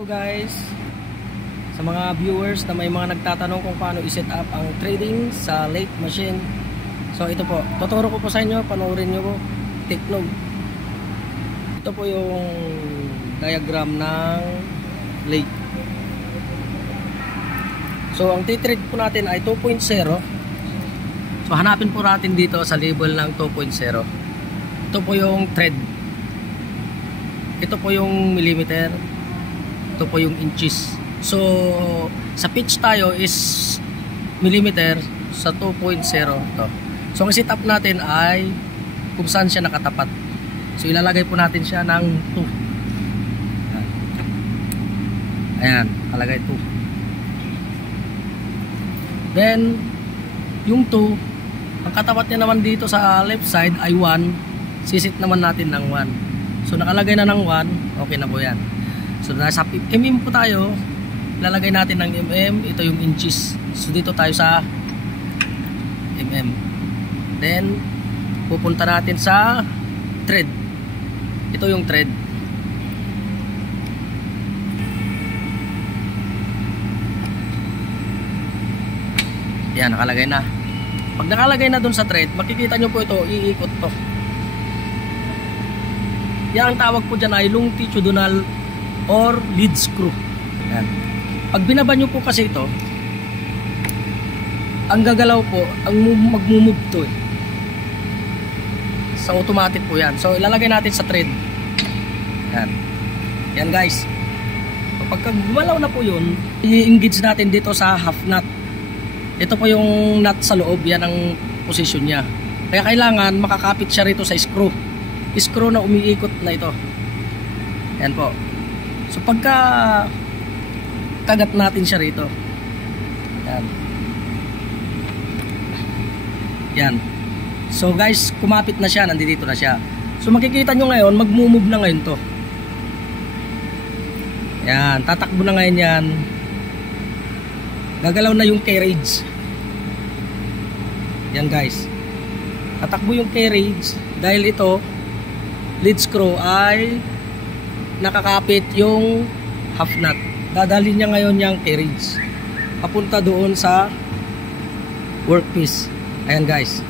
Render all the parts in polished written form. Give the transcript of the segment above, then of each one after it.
So guys, sa mga viewers na may mga nagtatanong kung paano i-set up ang trading sa lathe machine. So ito po, tuturo ko po sa inyo, panoorin nyo po. Take note. Ito po yung diagram ng lathe. So ang titrade po natin ay 2.0. So hanapin po natin dito sa label ng 2.0. Ito po yung thread. Ito po yung millimeter. Ito po yung inches. So sa pitch tayo is millimeter sa 2.0 to. So ang setup natin ay kung saan siya nakatapat. So ilalagay po natin siya ng 2. Ayan, kalagay 2. Then yung 2, ang katapat niya naman dito sa left side ay 1. Sisit naman natin ng 1. So nakalagay na ng 1, okay na po yan. So nasa mm po tayo, lalagay natin ng mm, ito yung inches. So dito tayo sa mm. Then pupunta natin sa thread. Ito yung thread. Yan, nakalagay na. Pag nakalagay na dun sa thread, makikita nyo po ito, iikot to. Yan ang tawag po dyan ay longitudinal or lead screw. Yan. Pag binaba nyo po kasi ito, ang gagalaw po, ang magmumove to eh. Sa automatic po yan. So ilalagay natin sa thread. Yan. Yan guys. Pagka gumalaw na po yun, i-engage natin dito sa half nut. Ito po yung nut sa loob, yan ang position niya. Kaya kailangan makakapit siya rito sa screw. Screw na umiikot na ito. Yan po. So pagka kagat natin siya rito. Yan. Yan. So guys, kumapit na siya, nandito na siya. So makikita nyo ngayon, magmumove na ngayon to. Yan, tatakbo na ngayon yan. Gagalaw na yung carriage. Yan guys. Tatakbo yung carriage dahil ito lead screw ay nakakapit yung half nut. Dadalhin niya ngayon yung carriage papunta doon sa workpiece. Ayan guys.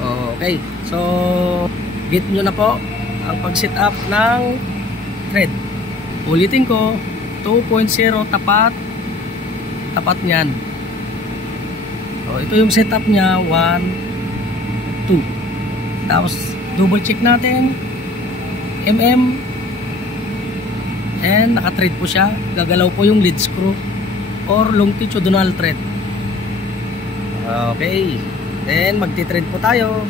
Okay. So get nyo na po ang pag-set up ng thread. Ulitin ko, 2.0 tapat niyan. So ito yung setup niya, 1, 2. Tapos double check natin and naka-thread po siya. Gagalaw po yung lead screw or longitudinal thread. Okay, then magti-thread po tayo.